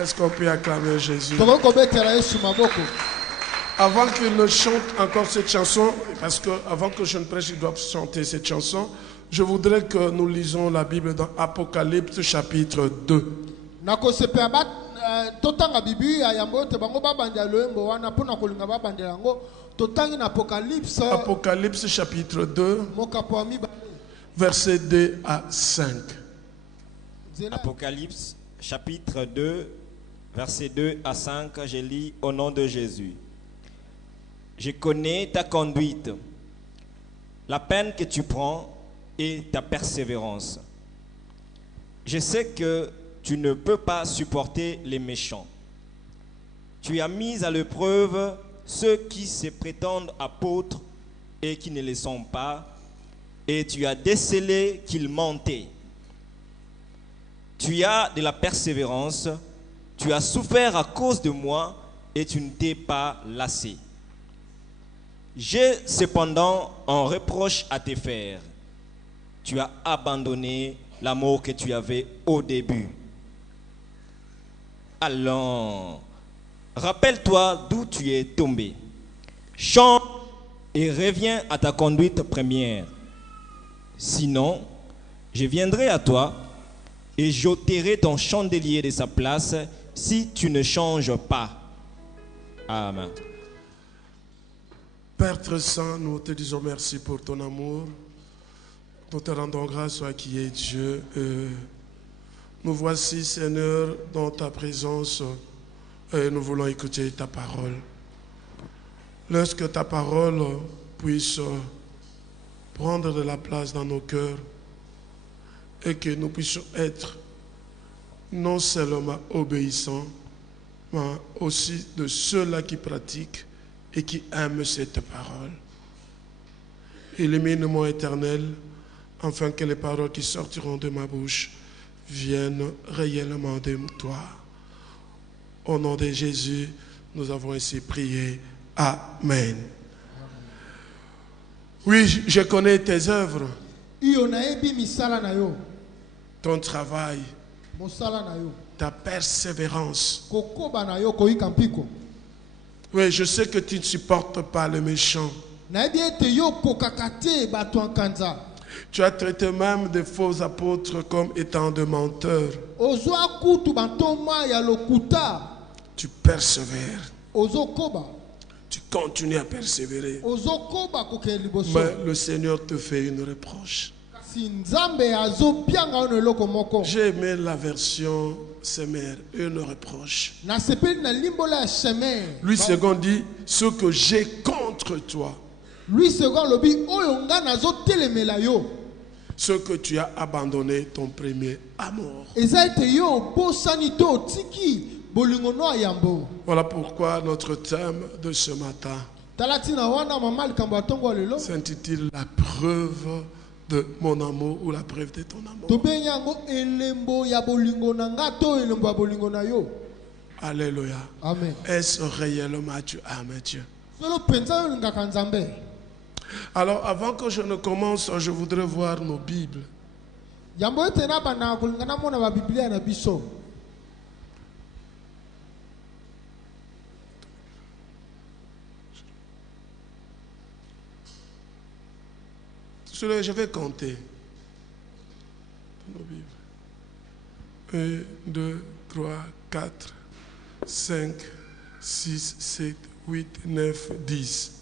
Est-ce qu'on peut acclamer Jésus? Avant qu'il ne chante encore cette chanson, parce que avant que je ne prêche, ils doivent chanter cette chanson, je voudrais que nous lisons la Bible dans Apocalypse chapitre 2. Apocalypse chapitre 2, versets 2 à 5. Apocalypse chapitre 2, versets 2 à 5, je lis au nom de Jésus. Je connais ta conduite, la peine que tu prends et ta persévérance. Je sais que tu ne peux pas supporter les méchants. Tu as mis à l'épreuve ceux qui se prétendent apôtres et qui ne le sont pas, et tu as décelé qu'ils mentaient. Tu as de la persévérance, tu as souffert à cause de moi et tu ne t'es pas lassé. J'ai cependant un reproche à te faire. Tu as abandonné l'amour que tu avais au début. Allons, rappelle-toi d'où tu es tombé. Change et reviens à ta conduite première. Sinon, je viendrai à toi et j'ôterai ton chandelier de sa place si tu ne changes pas. Amen. Père très saint, nous te disons merci pour ton amour. Nous te rendons grâce à qui est Dieu. Nous voici, Seigneur, dans ta présence et nous voulons écouter ta parole. Lorsque ta parole puisse prendre de la place dans nos cœurs et que nous puissions être non seulement obéissants, mais aussi de ceux-là qui pratiquent et qui aiment cette parole. Illumine-moi, Éternel, afin que les paroles qui sortiront de ma bouche viennent réellement de toi. Au nom de Jésus, nous avons ainsi prié. Amen. Oui, je connais tes œuvres, ton travail, ta persévérance. Oui, je sais que tu ne supportes pas le méchant. Tu as traité même des faux apôtres comme étant de menteurs. Tu persévères. Tu continues à persévérer. Mais le Seigneur te fait une reproche. J'ai aimé la version Semer, une reproche. Lui second dit, ce que j'ai contre toi, ce que tu as abandonné ton premier amour. Voilà pourquoi notre thème de ce matin s'intitule la preuve de mon amour ou la preuve de ton amour. Alléluia. Amen. Est-ce réellement tu aimes Dieu? Alors avant que je ne commence, je voudrais voir nos Bibles. Je vais compter nos Bibles. 1, 2, 3, 4, 5, 6, 7, 8, 9, 10.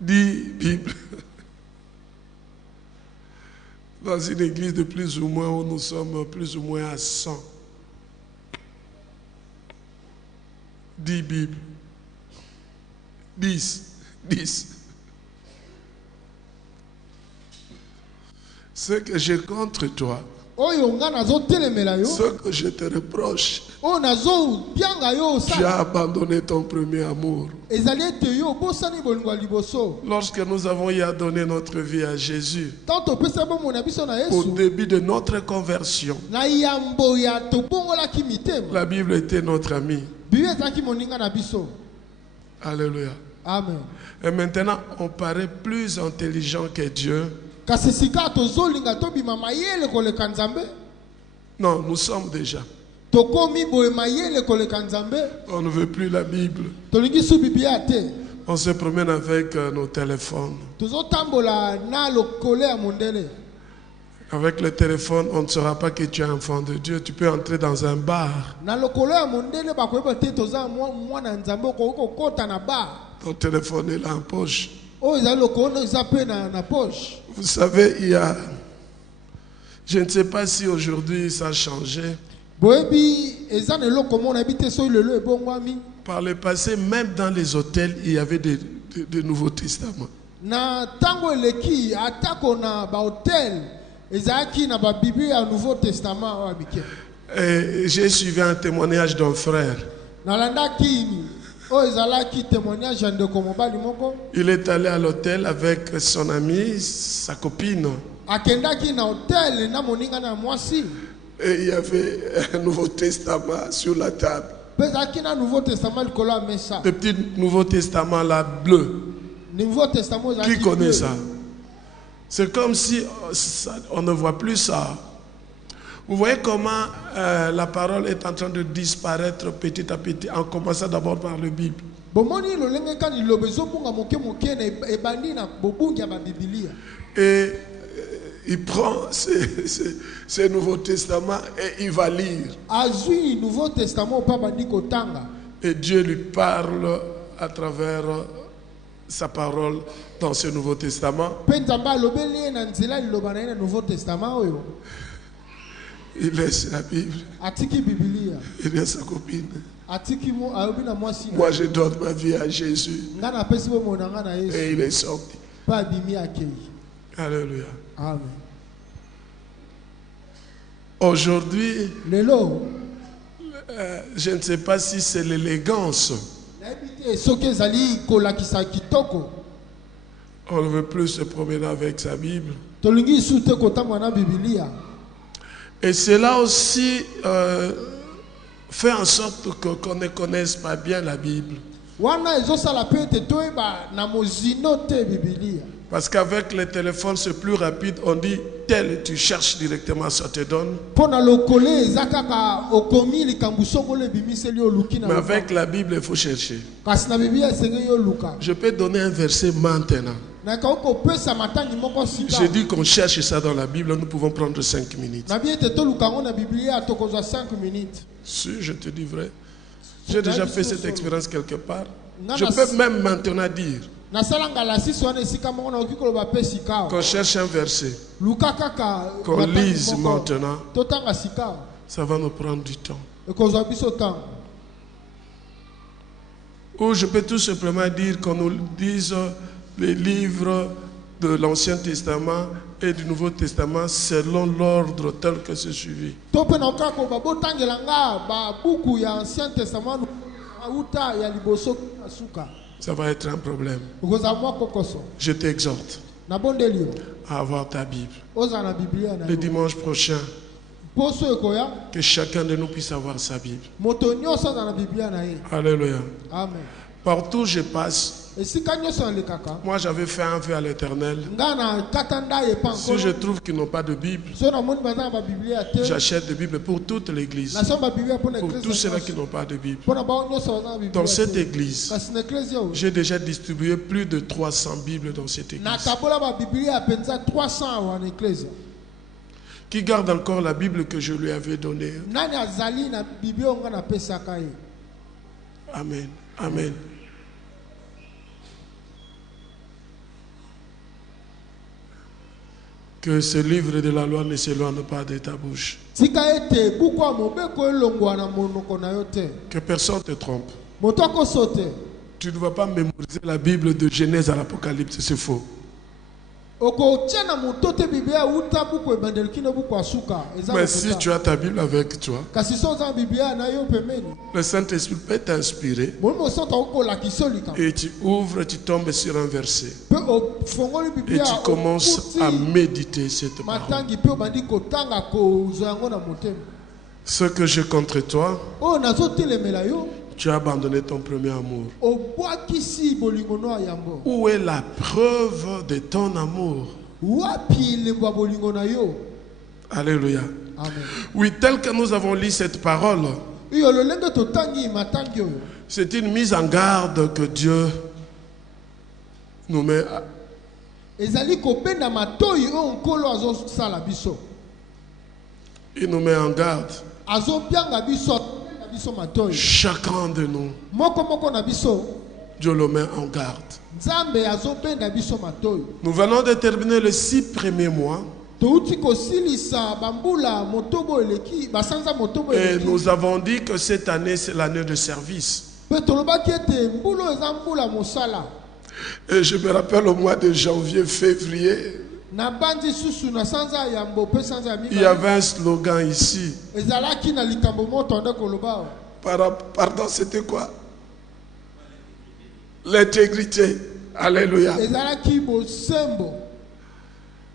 Bibles. Dans une église de plus ou moins où nous sommes plus ou moins à 100. 10 Bibles. 10. Ce que j'ai contre toi, Ce que je te reproche, tu as abandonné ton premier amour. Lorsque nous avons eu à donner notre vie à Jésus, au début de notre conversion, la Bible était notre amie. Alléluia. Amen. Et maintenant, on paraît plus intelligent que Dieu. Non, nous sommes déjà. On ne veut plus la Bible. On se promène avec nos téléphones. Avec le téléphone, on ne saura pas que tu es enfant de Dieu. Tu peux entrer dans un bar. Ton téléphone est là en poche. Vous savez, il y a... Je ne sais pas si aujourd'hui ça a changé. Par le passé, même dans les hôtels, il y avait des Nouveaux Testaments. Et j'ai suivi un témoignage d'un frère. Il est allé à l'hôtel avec son ami, sa copine. Et il y avait un Nouveau Testament sur la table. Le petit Nouveau Testament là, bleu. Qui connaît ça? C'est comme si on ne voit plus ça. Vous voyez comment la parole est en train de disparaître petit à petit, en commençant d'abord par la Bible. Et il prend ce Nouveau Testament et il va lire. Et Dieu lui parle à travers sa parole dans ce Nouveau Testament. Il laisse la Bible. Il laisse sa copine. Moi, je donne ma vie à Jésus. Et il est sorti. Alléluia. Amen. Aujourd'hui, je ne sais pas si c'est l'élégance. On ne veut plus se promener avec sa Bible. Et cela aussi fait en sorte qu'on ne connaisse pas bien la Bible. Parce qu'avec les téléphones, c'est plus rapide. On dit tel, tu cherches directement, ça te donne. Mais avec la Bible, il faut chercher. Je peux donner un verset maintenant. J'ai dit qu'on cherche ça dans la Bible, nous pouvons prendre 5 minutes. Si, je te dis vrai. J'ai déjà fait cette expérience quelque part. Je peux même maintenant dire qu'on cherche un verset, qu'on lise maintenant, ça va nous prendre du temps. Ou je peux tout simplement dire qu'on nous dise les livres de l'Ancien Testament et du Nouveau Testament selon l'ordre tel que c'est suivi. Ça va être un problème. Je t'exhorte à avoir ta Bible. Le dimanche prochain, que chacun de nous puisse avoir sa Bible. Alléluia. Amen. Partout où je passe, moi j'avais fait un vœu à l'Éternel. Si je trouve qu'ils n'ont pas de Bible, j'achète des Bibles pour toute l'église. Pour tous ceux-là qui n'ont pas de Bible. Dans cette église, j'ai déjà distribué plus de 300 Bibles dans cette église. Qui garde encore la Bible que je lui avais donnée? Amen. Amen. Que ce livre de la loi ne s'éloigne pas de ta bouche. Que personne ne te trompe. Tu ne vas pas mémoriser la Bible de Genèse à l'Apocalypse, c'est faux. Mais si tu as ta Bible avec toi, le Saint-Esprit peut t'inspirer et tu ouvres, tu tombes sur un verset et tu commences à méditer cette parole. Ce que j'ai contre toi, tu as abandonné ton premier amour. Où est la preuve de ton amour? Alléluia. Amen. Oui, tel que nous avons lu cette parole, c'est une mise en garde que Dieu nous met à... Il nous met en garde. Chacun de nous, Dieu le met en garde. Nous venons de terminer les 6 premiers mois. Et nous avons dit que cette année, c'est l'année de service. Et je me rappelle au mois de janvier, février, il y avait un slogan ici. Pardon, c'était quoi? L'intégrité. Alléluia.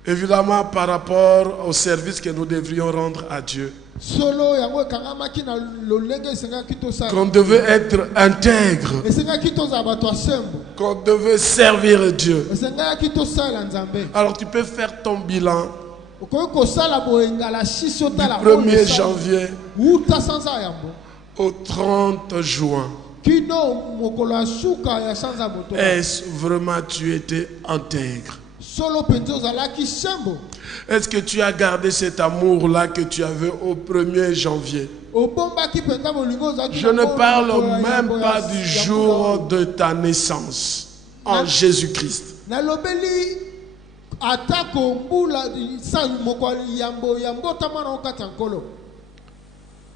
Évidemment, par rapport au service que nous devrions rendre à Dieu. Qu'on devait être intègre. Qu'on devait servir Dieu. Alors tu peux faire ton bilan du 1er janvier au 30 juin. Est-ce vraiment tu étais intègre? Est-ce que tu as gardé cet amour-là que tu avais au 1er janvier? Je ne parle même pas du jour de ta naissance en Jésus-Christ.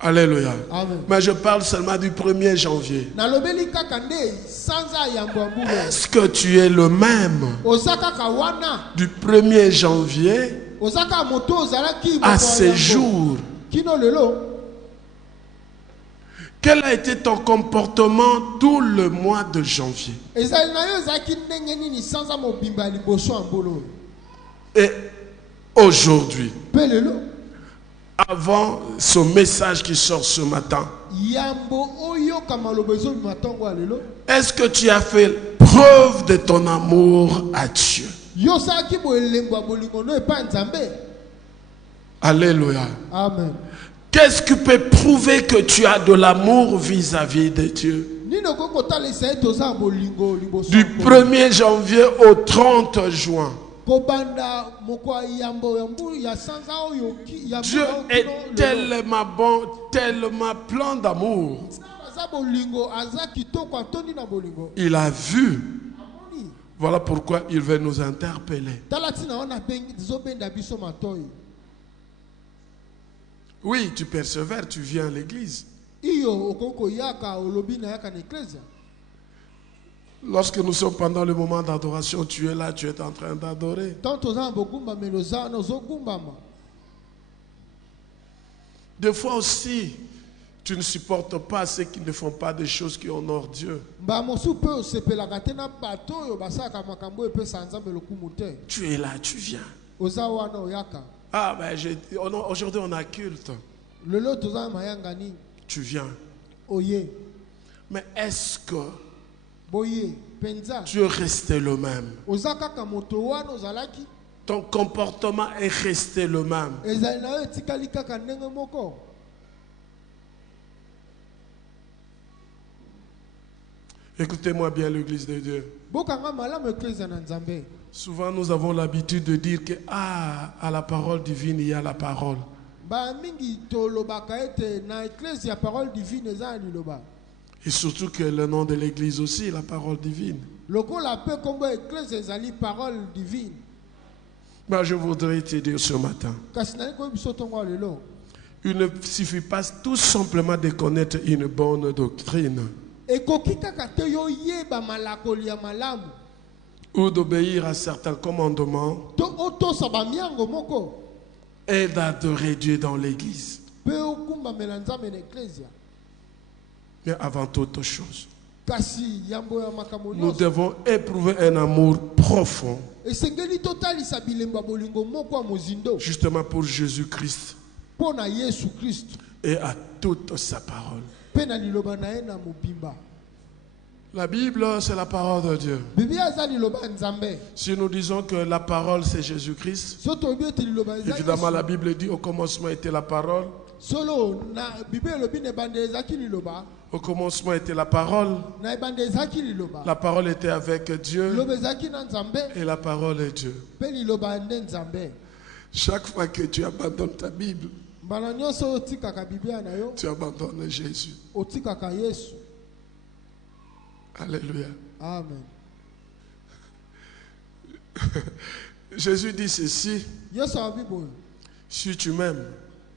Alléluia. Amen. Mais je parle seulement du 1er janvier. Est-ce que tu es le même du 1er janvier à ce jour? Quel a été ton comportement tout le mois de janvier? Et aujourd'hui, avant ce message qui sort ce matin, est-ce que tu as fait preuve de ton amour à Dieu? Alléluia. Amen. Qu'est-ce qui peut prouver que tu as de l'amour vis-à-vis de Dieu? Du 1er janvier au 30 juin. Dieu est tellement bon, tellement plein d'amour. Il a vu. Voilà pourquoi il veut nous interpeller. Oui, tu persévères, tu viens à l'église. Lorsque nous sommes pendant le moment d'adoration, tu es là, tu es en train d'adorer. Des fois aussi, tu ne supportes pas ceux qui ne font pas des choses qui honorent Dieu. Tu es là, tu viens. Ah, ben aujourd'hui on a culte. Tu viens. Mais est-ce que tu es resté le même? Ton comportement est resté le même. Écoutez-moi bien, l'église de Dieu. Souvent nous avons l'habitude de dire que à la parole divine il y a la parole. Et surtout que le nom de l'église aussi est la parole divine. Mais je voudrais te dire ce matin, il ne suffit pas tout simplement de connaître une bonne doctrine. ou d'obéir à certains commandements to otosa miango moko aide à adorer Dieu dans l'église. pe okumbamela nzambe na eklezia. Mais avant toute chose, Kasi yambo ya makambo nous nyonso devons éprouver un amour profond, esengeli totalisa bilemba bolingo moko ya mozindo justement pour Jésus-Christ mpo na Yesu Kristo et à toute sa parole. mpe na liloba na ye na mobimba. La Bible, c'est la parole de Dieu. Biblia eza liloba ya Nzambe. Si nous disons que la parole, c'est Jésus-Christ, So toyebi ete liloba eza évidemment, Yesu. la Bible dit au commencement était la parole. Solo na Biblia elobi na ebandeli ezalaki liloba, Au commencement était la parole. na ebandeli ezalaki liloba, La parole était avec Dieu liloba ezalaki na Nzambe et la parole est Dieu. mpe liloba nde Nzambe. Chaque fois que tu abandonnes ta Bible, Mbala nyonso otikaka Biblia na yo tu abandonnes Jésus. otikaka Yesu. Alléluia. Amen. Jésus dit ceci, Yesu alobi boye, si tu m'aimes,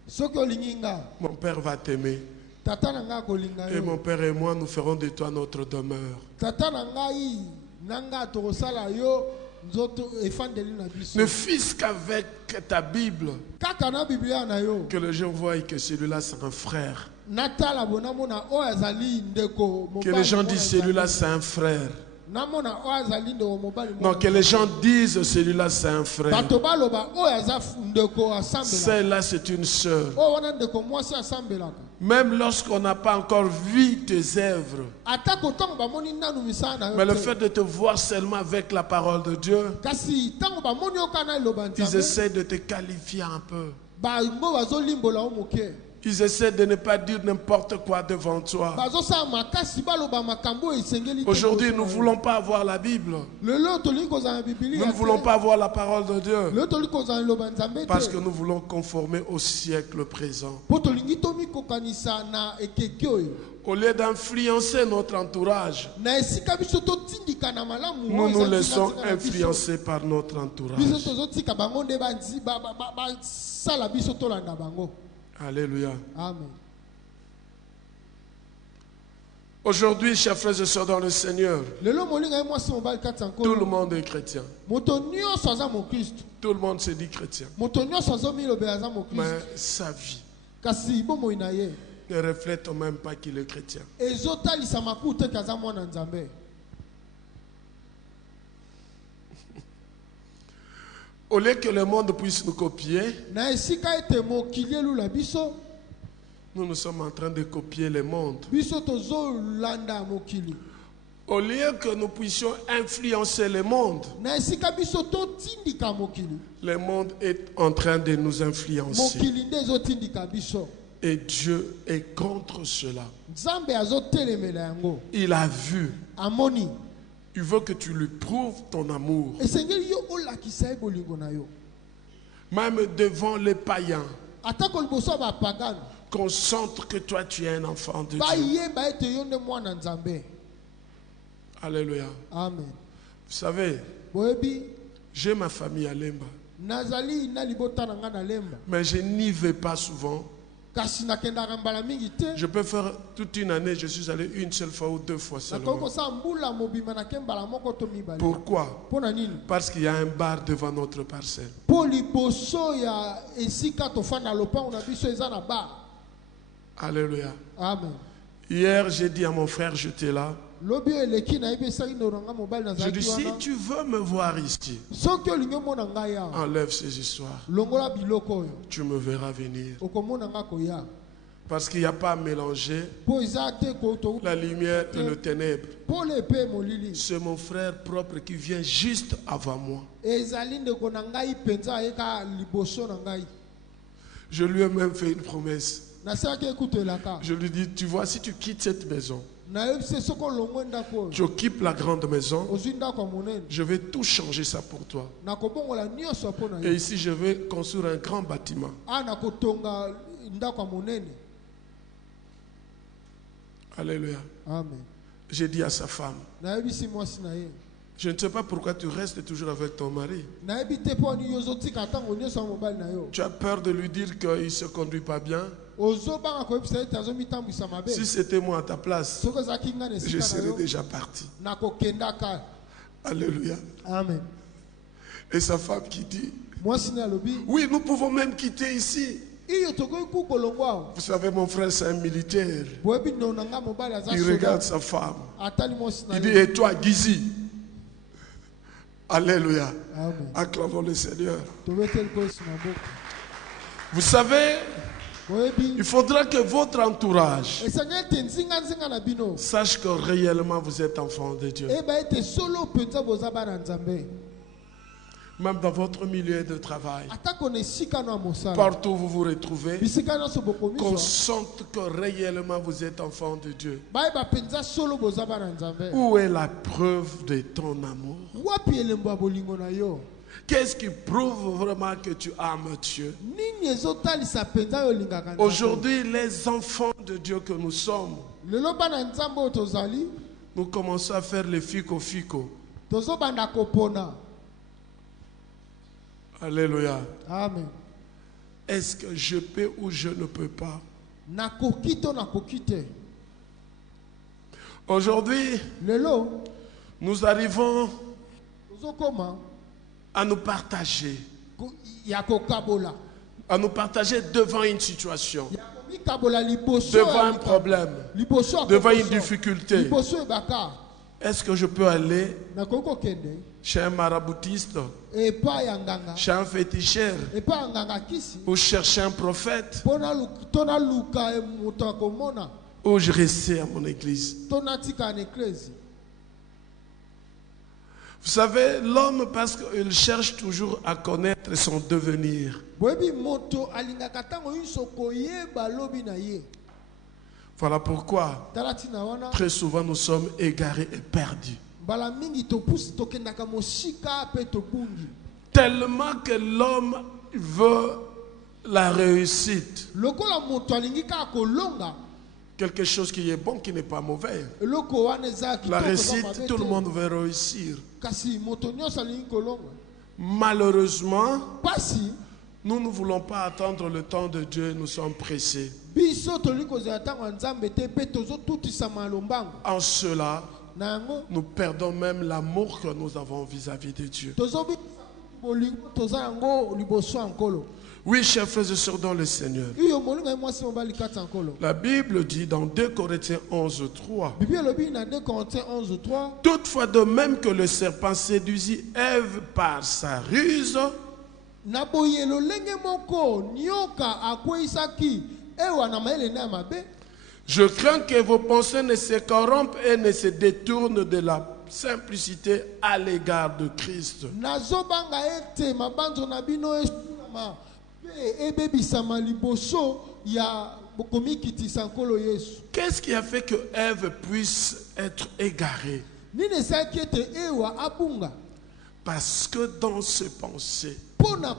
soki olingi nga mon Père va t'aimer. tata na ngai akolinga Et mon yo, Père et moi, nous ferons de toi notre demeure. tata na ngai na ngai tokosala yo nzoto efandeli na biso. Ne fût-ce qu'avec ta Bible, Kaka na Biblia na yo que les gens voient que celui-là c'est un frère. natala bona mona oyo azali ndeko Que les gens disent celui-là c'est un frère. namona oyo azali ndeko mobali Non, que les gens disent celui-là c'est un frère. bato baloba oyo aza ndeko asambelaka, Celle-là c'est une sœur. oyo wana ndeko mwasi asambelaka. Même lorsqu'on n'a pas encore vu tes œuvres, atako ntango bamoni nanu misala na yo mais le te, fait de te voir seulement avec la parole de Dieu, kasi ntango bamoni yo kana eloba ils Nzambe essaient de te qualifier un peu. bango bazolimbola yo moke, Ils essaient de ne pas dire n'importe quoi devant toi. bazosala makasi baloba makambo oyo esengeli te Aujourd'hui, liboso nous na ne yo. voulons pas avoir la Bible. lelo tolingi kozala na Nous bibilia ne voulons te, pas avoir la parole de Dieu. lelo tolingi kozala na liloba Nzambe Parce que te, nous voulons conformer au siècle présent. mpo tolingi tomikokanisa na ekeki oyo. Au lieu d'influencer notre entourage, Na esika biso totindika na malamu nous oyo nous ezali laissons tina na biso. influencer par notre Biso entourage. tozotika bango nde basala biso tolanda bango. Alléluia. Amen. Aujourd'hui, chers frères et sœurs dans le Seigneur, Lelo molinga ye mwasi mobali kati ya tout le nkolo. monde est chrétien. Moto nyonso aza mokristo. Tout le monde se dit chrétien. Moto nyonso azomilobela aza mokristo. Mais sa vie Kasi bomoi na ye ne reflète même pas qu'il est chrétien. ezotalisa makulu te kaza mwana Nzambe. Au lieu que le monde puisse nous copier, Na esika ete mokili elula biso, nous sommes en train de copier le monde. biso tozolanda mokili. Au lieu que nous puissions influencer le monde, Na esika biso totindika mokili, le monde est en train de nous influencer. mokili nde ezotindika biso. Et Dieu est contre cela. Nzambe azotelemela yango. Il a vu. Amoni. Il veut que tu lui prouves ton amour. Esengeli yo olakisa ye bolingo na yo. Même devant les païens, Atako liboso ya bapagano, qu'on sente que toi tu es un enfant de Dieu. bayeba ete yo nde mwana Nzambe. Alléluia. Amen. Vous savez, Boyebi, j'ai ma famille à Lemba, nazali na libota na nga na lemba. mais je n'y vais pas souvent. Kasi nakendaka mbala mingi te. Je peux faire toute une année, je suis allé une seule fois ou deux fois Nakoki seulement. kosala mbula mobima nake mbala moko to mibale. Pourquoi? Mpo na nini? Parce qu'il y a un bar devant notre parcelle. Mpo liboso ya esika tofanda lopango na biso eza na bar. Alléluia. Amen. Hier, j'ai dit à mon frère, j'étais là. Lobi eleki na yebi esaki ndoranga mobali na Je dis, zaki si wana. tu veux me voir ici, Soki olingi omona ngai awa, enlève ces histoires. longola biloko oyo, Tu me verras venir. okomona nga koya. Parce qu'il n'y a pas à mélanger Mpo eza te koto la lumière et le ténèbre. pole pe molili. C'est mon frère propre qui vient juste avant moi. Ezali ndeko na ngai penza ayeka liboso na ngai. Je lui ai même fait une promesse. Nasalaki ekutelaka. Je lui dis, tu vois, si tu quittes cette maison, Nayebise soko longwe ndako oyo. tu occupes la grande maison, Ozwi ndako ya monene. je vais tout changer ça pour toi. Nakobongola nyonso mpo na Et yo. ici, je vais construire un grand bâtiment. Nakotonga ndako ya monene. Alléluia. Amen. J'ai dit à sa femme, Nayebisi mwasi na ye. je ne sais pas pourquoi tu restes toujours avec ton mari. Nayebi te mpo ani yo ozotika ntango nyonso ya mobali na yo. Tu as peur de lui dire qu'il ne se conduit pas bien. Ozobanga koyebisa ete azomitambwisa mabe. Si c'était moi à ta place, Soki ezalaki nga na je esika na serais yo, déjà parti. nakokendaka. Alléluia. Amen. Et sa femme qui dit, Moi, si na lobi, oui, nous pouvons même quitter ici. iyo tokoki kukolongwa. Vous savez, mon frère, c'est un militaire. Boyebi nonanga mobali aza Il soda. regarde sa femme. Atali mwasi na Il dit, ye. et toi, Gizi? Alléluia. Amen. Acclamons le Seigneur. Tobeteli kosi na boko. Vous savez, Boyebi. il faudra que votre entourage Esanga ete nzinga na bino. sache que réellement vous êtes enfant de Dieu. Eba ete solo penza boza bana nzambe. Même dans votre milieu de travail, Atako ne sika na mosala. partout où vous vous retrouvez, Bisika na so bokomi qu'on so. sente que réellement vous êtes enfant de Dieu. Baeba penza solo boza bana nzambe. Où est la preuve de ton amour? Wapi elembo ya bolingo na yo? Qu'est-ce qui prouve vraiment que tu aimes Dieu? Nini ezotalisa penza yo lingaka nzambe? Aujourd'hui, les enfants de Dieu que nous sommes, Lelo bana nzambe oyo tozali, nous commençons à faire les fico-fico. tozobanda kopona. Alléluia. Amen. Est-ce que je peux ou je ne peux pas? Nakoki to nakoki te. Aujourd'hui, Lelo, nous arrivons tozokoma à nous partager. ya kokabola. À nous partager devant une situation, Ya komikabola liboso devant ya un likambo. problème, Liboso ya devant une kokoso. difficulté. Liboso ebaka. Est-ce que je peux aller Nakoki kokende chez un maraboutiste, epai ya nganga. chez un féticheur, Epai ya nganga kisi. ou chercher un prophète, Tona luka moto akomona. ou je reste à mon église? Tona tika na eklesi. Vous savez, l'homme, parce qu'il cherche toujours à connaître son devenir. Boyebi moto alingaka tango nyonso koyeba lobi na ye. Voilà pourquoi, Tala tina wana. très souvent, nous sommes égarés et perdus. Mbala mingi topusi tokendaka mosika pe tobungi. Tellement que l'homme veut la réussite. Lokola moto alingi kaka kolonga. Quelque chose qui est bon, qui n'est pas mauvais. Eloko wana eza La kitoko eza réussite, mabe tout le te. monde veut réussir. Kasi moto nyonso alingi kolonga. Malheureusement, Pasi nous ne voulons pas attendre le temps de Dieu, nous sommes pressés. biso tolingi kozala ntango ya nzambe te mpe tozotutisama lombango. En cela, Na yango nous perdons même l'amour que nous avons vis-à-vis de Dieu. tozobikisa bolingo toza yango liboso ya nkolo. Oui, chers frères et sœurs dans le Seigneur. Iyo molinga ye mwasi mobali kati ya nkolo. La Bible dit dans 2 Corinthiens 11, 3. Bible elobi na 2 Corinthiens 11:3. Toutefois, de même que le serpent séduisit Ève par sa ruse, Na boye lolenge moko nyoka akweyisaki ewa na mayele na ya mabe. je crains que vos pensées ne se corrompent et ne se détournent de la simplicité à l'égard de Christ. Nazobanga ete mabanzo na bino esulama pe ebebisama liboso ya bokomikitisa nkolo Yesu. Qu'est-ce qui a fait que Ève puisse être égarée? Nini esalaki ete ewa abunga Parce que dans ses pensées, mpo na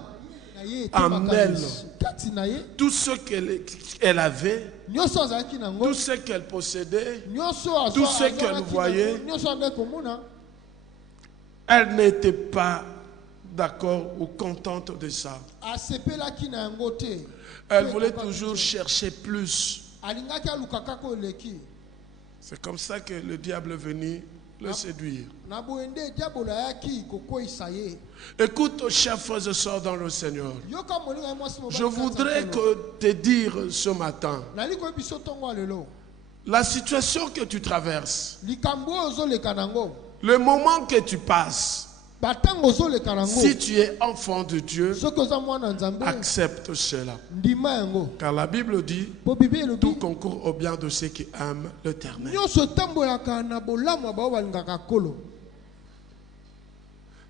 na ye En etemaka elle. Yesu. Kati na ye tout ce qu'elle avait, nyonso azalaki nango, tout ce qu'elle possédait, nyonso tout ce azwaki qu'elle nango, voyait, nyonso andaki komona, elle n'était pas d'accord ou contente de ça. asepelaki na yango te. Elle Pe voulait akokaki toujours te. chercher plus. Alingaki aluka kaka eleki. C'est comme ça que le diable est venu le séduire. Na boye nde diabolo ayaki kokweyisa ye. Écoute, chers frères et sœurs dans le Seigneur, Yoka molinga ya mwasi mobali je kati ya voudrais nkolo. te dire ce matin, Nali koyebi biso ntongo ya lelo. la situation que tu traverses, Likambo oyo ozoleka nango. le moment que tu passes, Batango ozoleka nango. si tu es enfant de Dieu, Soki oza mwana nzambe, accepte cela. ndima yango. Car la Bible dit, Po Bible elobi, tout concourt au bien de ceux qui aiment l'Éternel. nyonso etambolaka na bolamu ya bao balingaka nkolo.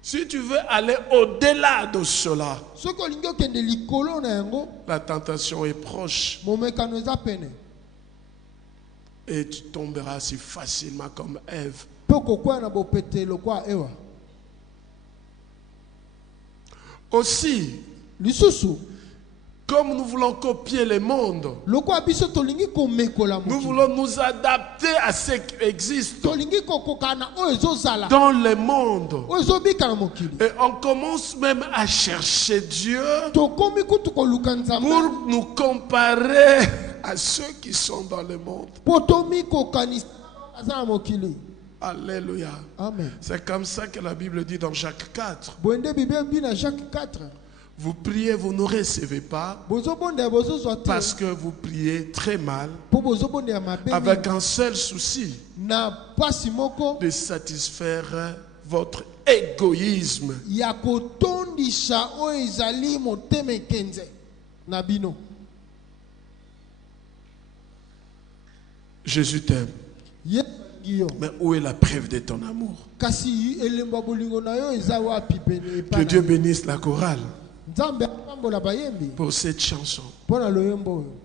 Si tu veux aller au-delà de cela, Soki olingi okende likolo na yango, la tentation est proche momekano eza pene. et tu tomberas si facilement comme Ève. Mpe okokwea na bopete lokwa ewa. Aussi, Lisusu, comme nous voulons copier le monde, lokwa biso tolingi komekola nous mokili. voulons nous adapter à ce qui existe Tolingi kokoka na oyo ezozala. dans le monde. Oyo ezobika na mokili. Et on commence même à chercher Dieu Tokomi kutu koluka nzambe. pour nous comparer à ceux qui sont dans le monde. Po tomi kokanisa aza na mokili. Alléluia. Amen. C'est comme ça que la Bible dit dans Jacques 4. Bonde Bible bina Jacques 4. Vous priez, vous ne recevez pas Bozobonde bozo parce que vous priez très mal, po bozobonde ya mabe avec un seul souci, na pasi moko de satisfaire votre égoïsme. ya kotondisa oyo ezali motema ekenze na bino. Jésus t'aime. Ye yo Mais où est la preuve de ton amour? kasi elemba bolingo na yo eza wapi pene Que Dieu bénisse la chorale Nzambe apambola bayembi pour cette chanson mpona loyembo oyo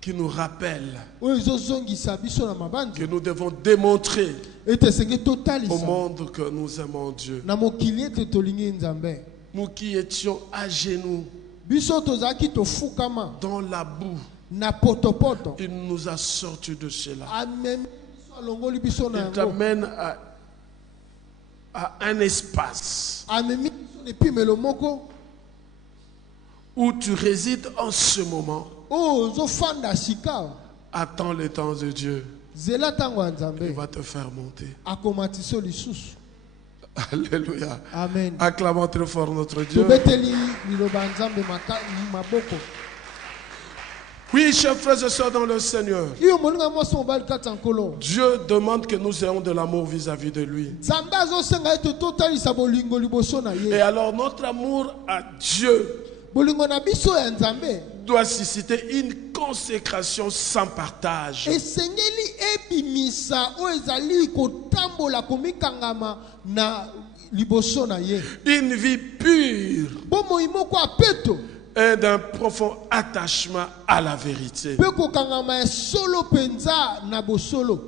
qui nous rappelle oyo ezozongisa biso na que mabandi nous devons démontrer ete esenge au totalisa monde que nous aimons Dieu. na mokili ete tolingi Nzambe. Nous qui étions à genoux Biso tozalaki tofukama dans la boue, na potopoto il nous a sortis de cela. amemi biso alongoli biso na Il yango t'amène à un espace amemi biso na epimelo moko où tu résides en ce moment. oyo ozofanda sika Attends le temps de Dieu. zela ntango ya Il Nzambe va te faire monter. akomatiso lisusu. Alléluia. Amen. Acclamons très fort notre Dieu. tobeteli liloba ya Nzambe maboko. Oui, chers frères et sœurs dans le Seigneur, iyo moninga mwasi mobali kati ya nkolo Dieu demande que nous ayons de l'amour vis-à-vis de lui. Nzambe azosenga ete totalisa bolingo liboso na Et ye. alors notre amour à Dieu Bolingo na biso ya Nzambe doit susciter une consécration sans partage. esengeli ebimisa oyo ezali kotambola komikangama na liboso na ye. Une vie pure Bomoi moko ya peto et d'un profond attachement à la vérité. mpe kokangama ya solo penza na bosolo.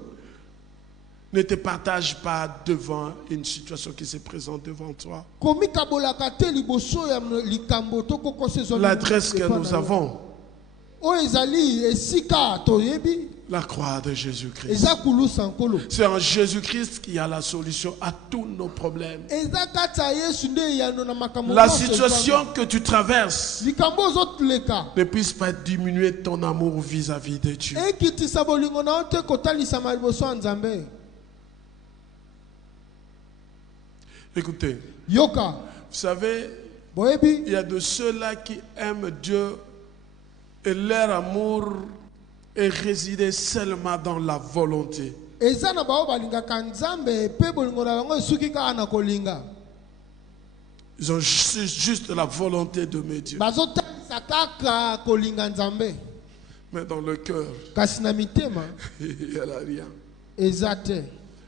Ne te partage pas devant une situation qui se présente devant toi. Komikabolaka te liboso ya likambo to kokosa ezali L'adresse que epai nous na yo. avons, Oyo ezali esika toyebi la croix de Jésus-Christ. eza kulusa nkolo. C'est en Jésus-Christ qu'il y a la solution à tous nos problèmes. Eza kati ya Yesu nde eyano na makambo La nyonso situation que tu traverses ezali. Likambo ozoleka ne puisse pas diminuer ton amour vis-à-vis de Dieu. ekitisa bolingo na yo te kotalisama liboso ya Nzambe. Écoutez, Yoka vous savez, boyebi il y a de ceux-là qui aiment Dieu et leur amour est résidé seulement dans la volonté. eza na bao balingaka Nzambe pe bolingo na bango esuki kaka na kolinga. Ils ont juste la volonté d'aimer Dieu. Bazotalisa kaka kolinga Nzambe Mais dans le cœur, kasi na mitema il n'y a rien. eza te.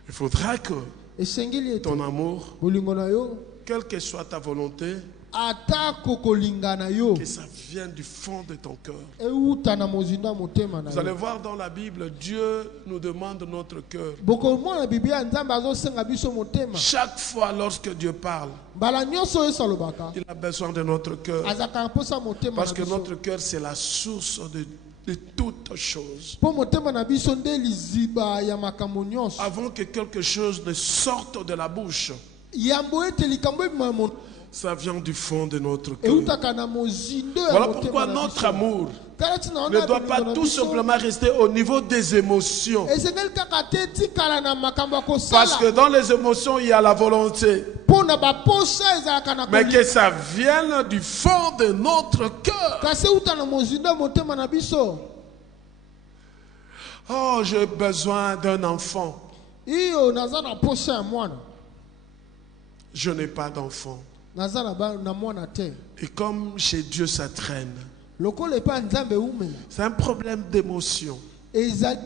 Il faudra que Esengeli ete ton amour, bolingo na yo quelle que soit ta volonté, atako kolinga na yo que ça vienne du fond de ton cœur. euta na mozindo ya motema na Vous allez yo. voir dans la Bible, Dieu nous demande notre cœur. bokomona biblia ya Nzambe azosenga biso motema. Chaque fois lorsque Dieu parle, mbala nyonso oyo Yesu alobaka il a besoin de notre cœur. azalaka na mposa motema Parce na que biso. notre cœur, c'est la source de toutes choses. mpo motema na biso nde liziba ya makambo nyonso. Avant que quelque chose ne sorte de la bouche, yambo ete likambo ebima ça vient du fond de notre cœur. eutaka na mozindo ya Voilà motema pourquoi na notre biso. amour Tala ntina wana ne doit bolingo pas na tout biso, simplement rester au niveau des émotions. esengeli kaka te etikala na makambo ya Parce que kosala dans les émotions, il y a la volonté. mpo na baposa ezalaka na Mais kolinga. que ça vienne du fond de notre cœur. kasi euta na mozindo ya motema na biso. Oh, j'ai besoin d'un enfant. iyo naza na posa ya mwana Je n'ai pas d'enfant. naza na mwana te. Et comme chez Dieu, ça traîne. lokola epai ya Nzambe eumela C'est un problème d'émotion. ezali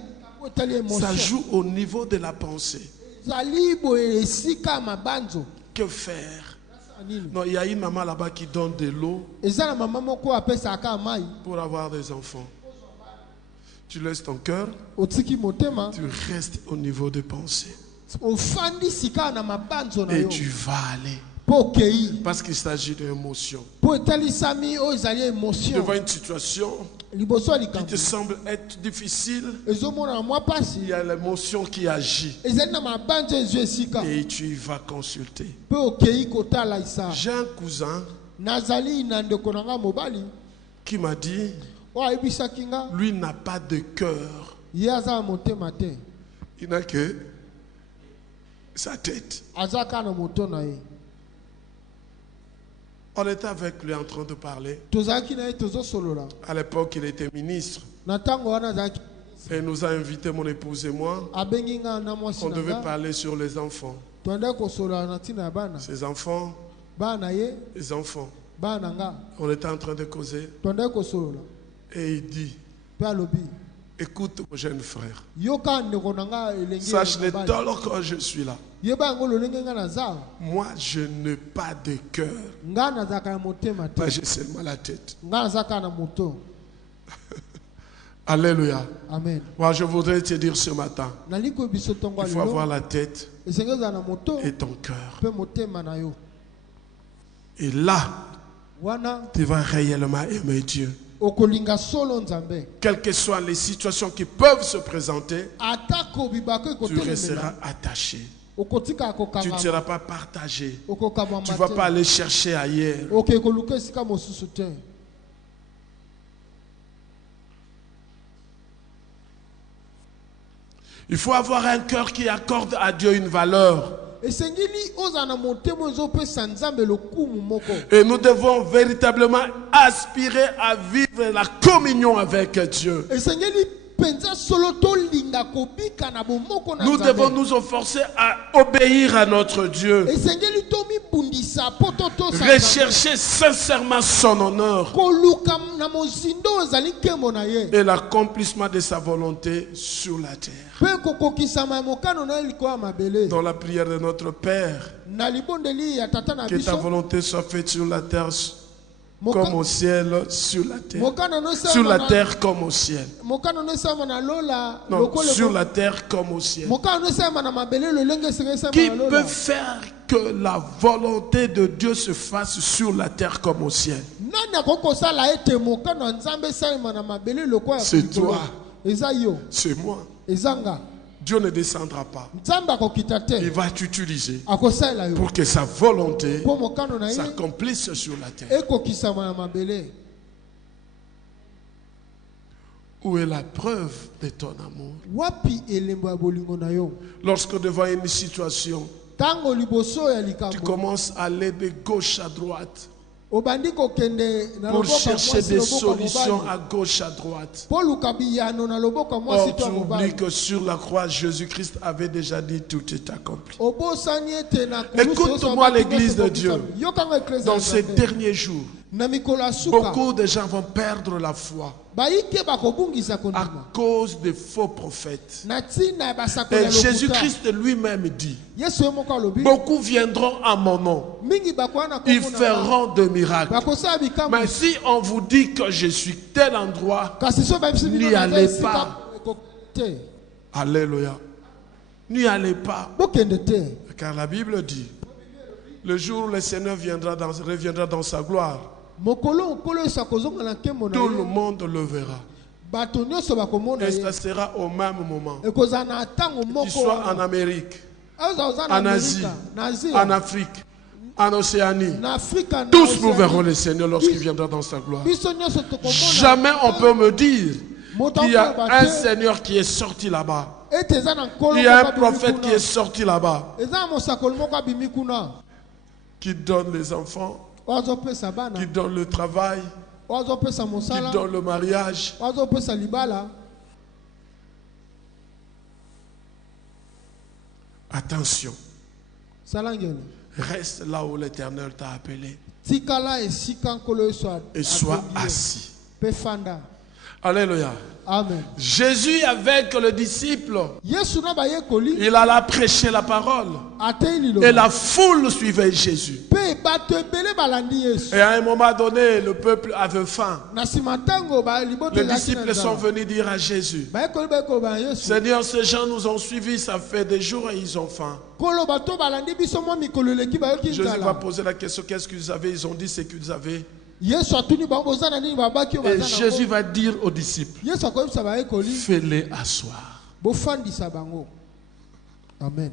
etali Ça émotion joue au niveau de la pensée. ezali boye esika ya mabanzo. Que faire? Nasala nini? Non, il y a une maman là-bas qui donne de l'eau eza na mama moko apesaka mai pour avoir des enfants. Tu laisses ton cœur, otiki motema tu restes au niveau de pensée. ofandi sika na mabanzo na Et yo tu vas aller. mpo okei Parce qu'il s'agit d'émotion. mpo etalisami oyo ezali émotion Devant une situation liboso ya qui likambo te semble être difficile, ezomonana mwa il pasi y a l'émotion qui agit. ezali na mabanzo ezwi esika Et tu y vas consulter. mpe okei kotala isa. J'ai un cousin nazali na ndeko na nga mobali qui m'a dit, oyo ayebisaki nga lui n'a pas de cœur. ye aza na motema te Il n'a que sa tête. azaka na moto na ye. On était avec lui en train de parler. Tozaki na ye tozo solola. À l'époque, il était ministre. Na tango wana azaki Et il nous a invité, mon épouse et moi. abengi nga na mwasi On na devait nga. parler sur les enfants. Twende kosolola na ntina ya bana. Ses enfants, Bana ye, les enfants. bana nga. On était en train de causer. Twende kosolola. Et il dit, Pe alobi. écoute mon jeune frère. Yoka ndeko na nga elengi. Sache le tort quand je suis là. Yeba yango lolenge nga naza. Moi, je n'ai pas de cœur. Nga nazaka na motema te. Moi, j'ai seulement la tête. Nga nazaka na moto. Alléluia. Amen. Moi, je voudrais te dire ce matin, Naliko biso tongo il faut avoir la tête esengeza na moto et ton cœur. pe motema na yo. Et là, Wana tu vas réellement aimer Dieu. okolinga solo nzambe. Quelles que soient les situations qui peuvent se présenter, Atako bibako tu ekotelemela. resteras attaché. Okotika Tu ne akokanga. seras pas partagé. Okokabwa Tu ne vas pas mate. aller chercher ailleurs. Ok koluka esika mosusu te. Il faut avoir un cœur qui accorde à Dieu une valeur. Esengeli oza na motema ezopesa nzambe lokumu moko. Et nous devons véritablement aspirer à vivre la communion avec Dieu. Esengeli penza solo tolinga kobika na bomoko na Nous nzambe. devons nous efforcer à obéir à notre Dieu. Esengeli tomibundisa po totosa Rechercher sincèrement son honneur koluka na mozindo ezali nkembo na ye. et l'accomplissement de sa volonté sur la terre. Pe kokokisama mokano na ye likolo ya mabele. Dans la prière de notre Père, Na libondeli ya tata na que ta biso. volonté soit faite sur la terre Moka- comme au ciel, sur la terre. Mokano no Sur la esama na- terre comme au ciel. mokano no esama na lola Non, lokolo sur mo- la terre comme au ciel. mokano no esama na mabele lolenge esenge esama Qui na peut lola. faire que la volonté de Dieu se fasse sur la terre comme au ciel? Nani akokosala ete mokano ya nzambe esalema na mabele lokola ya C'est likolo? toi. Eza yo. C'est moi. Eza nga. Dieu ne descendra pas. Nzambe akokita Il te. va t'utiliser Akosalela yo. pour que sa volonté Po mokano na ye s'accomplisse sur la terre. ekokisama na mabele. Où est la preuve de ton amour? Wapi elembo ya bolingo na yo? Lorsque devant une situation, Tango liboso ya tu likambo. commences à aller de gauche à droite Obandi kokende na pour loboko ya chercher mwasi des loboko ya solutions mobali. à gauche à droite. Po luka biyano na loboko ya mwasi Or, to tu ya oublies mobali. que sur la croix, Jésus-Christ avait déjà dit tout est accompli. Obosani ete na kulusu Écoute-moi, oso l'église de abaki Dieu. nyonso yokanga eklesi ya Dans ces Nzambe. derniers jours, Na mikolo ya suka beaucoup de gens vont perdre la foi bayike bakobungisa à kondima cause des faux prophètes. na ntina ya basakoli Et ya lokuta. Jésus-Christ lui-même dit, Yesu ye moko alobi beaucoup viendront à mon nom, mingi bakoya na ils kombo na nga, feront des miracles. bakosala bikambo. Mais si on vous dit que je suis tel endroit, Kasi so bayebisi bino n'y naza allez esika pas. ekoki te. Alléluia, n'y allez pas. Bokende te. Car la Bible dit, le jour où le Seigneur reviendra dans sa gloire, Mokolo okolo Yesu akozonga na nkembo na tout le ye. monde le verra. Bato nyonso bakomona Et ye. ça sera au même moment. Ekozala na ntango Qu'il moko soit en wana. Amérique, Oza na en Asie, Amerika, na Asie, en Afrique, en Océanie. na Afrika, na Tous nous Oceanie. verrons le Seigneur lorsqu'il viendra dans sa gloire. Biso nyonso tokomona. Jamais on peut me dire Moto qu'il y a akoloba un te, Seigneur qui est sorti là-bas. ete eza na nkolo Il y a un moko abimi prophète kuna. qui est sorti là-bas, Eza na mosakoli moko abimi kuna. qui donne les enfants, Oyo azopesa bana. qui donne le travail, Oyo azopesa qui mosala. donne le mariage. Oyo azopesa libala. Attention, Sala ngelo. reste là où l'Éternel t'a appelé Tikala esika nkolo Yesu et sois abengi yo. assis. Pe fanda. Alléluia. Amen. Jésus avec le disciple, Yesu na bayekoli il alla prêcher la parole atei et liloba. la foule suivait Jésus. Pe bato ebele balandi Yesu. Et à un moment donné, le peuple avait faim. Na nsima ntango liboto Les ezalaki na disciples sont nzala. venus dire à Jésus, Bayekoli bayekoloba na Yesu. Seigneur, ces gens nous ont suivis, ça fait des jours et ils ont faim. Kolo bato balandi biso mwa mikolo eleki bayoki Jésus va nzala. poser la question, qu'est-ce qu'ils avaient? Ils ont dit ce qu'ils avaient. Yesu atuni bango boza na nini babaki yo Et baza Jésus nango. va dire aux disciples, Yesu akoyebisa bayekoli fais-les asseoir. bofandisa bango. Amen.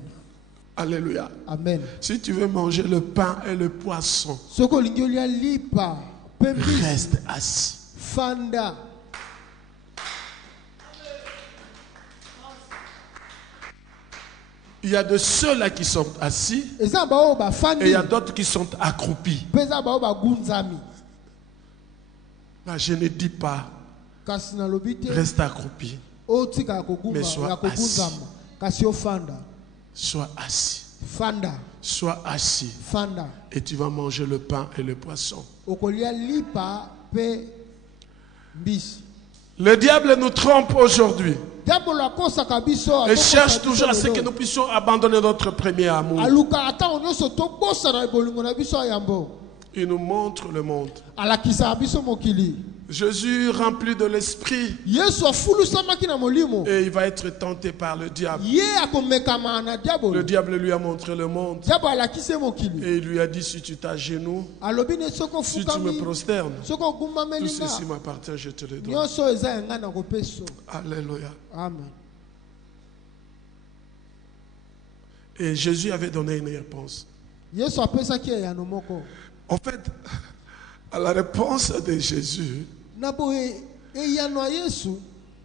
Alléluia. Amen. Si tu veux manger le pain et le poisson, Soki olingi olia lipa pe mbisi reste assis. fanda. Il y a de ceux-là qui sont assis et il y a d'autres qui sont accroupis. Là, je ne dis pas reste accroupi, mais sois assis. Sois assis. Sois assis. Et tu vas manger le pain et le poisson. Le diable nous trompe aujourd'hui et cherche toujours à ce que nous puissions abandonner notre premier amour. Il nous montre le monde. Jésus rempli de l'esprit et il va être tenté par le diable. Le diable lui a montré le monde et il lui a dit: si tu t'agenouilles, si tu me prosternes, tout ceci m'appartient, je te le donne. Alléluia. Amen. Et Jésus avait donné une réponse. En fait, à la réponse de Jésus,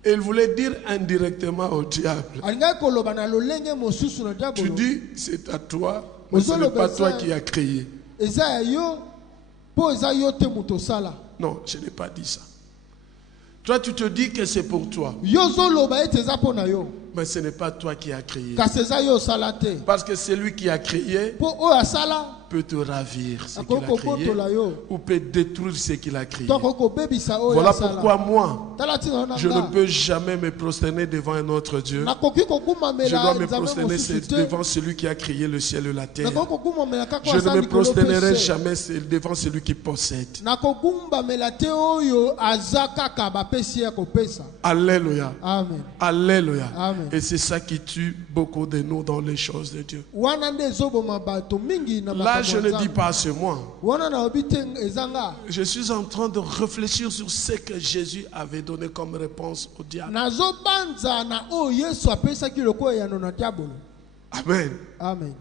il voulait dire indirectement au diable: tu dis c'est à toi, mais ce n'est pas toi qui as créé. Non, je n'ai pas dit ça. Toi, tu te dis que c'est pour toi, mais ce n'est pas toi qui as créé. Parce que c'est lui qui a créé peut te ravir ce qu'il a créé ou peut détruire ce qu'il a créé. Voilà pourquoi moi, je ne peux jamais me prosterner devant un autre Dieu. Je dois me prosterner devant celui qui a créé le ciel et la terre. Je ne me prosternerai jamais devant celui qui possède. Alléluia. Amen. Alléluia. Amen. Et c'est ça qui tue beaucoup de nous dans les choses de Dieu. Là, je ne dis pas c'est moi. Je suis en train de réfléchir sur ce que Jésus avait donné comme réponse au diable. Amen. Amen.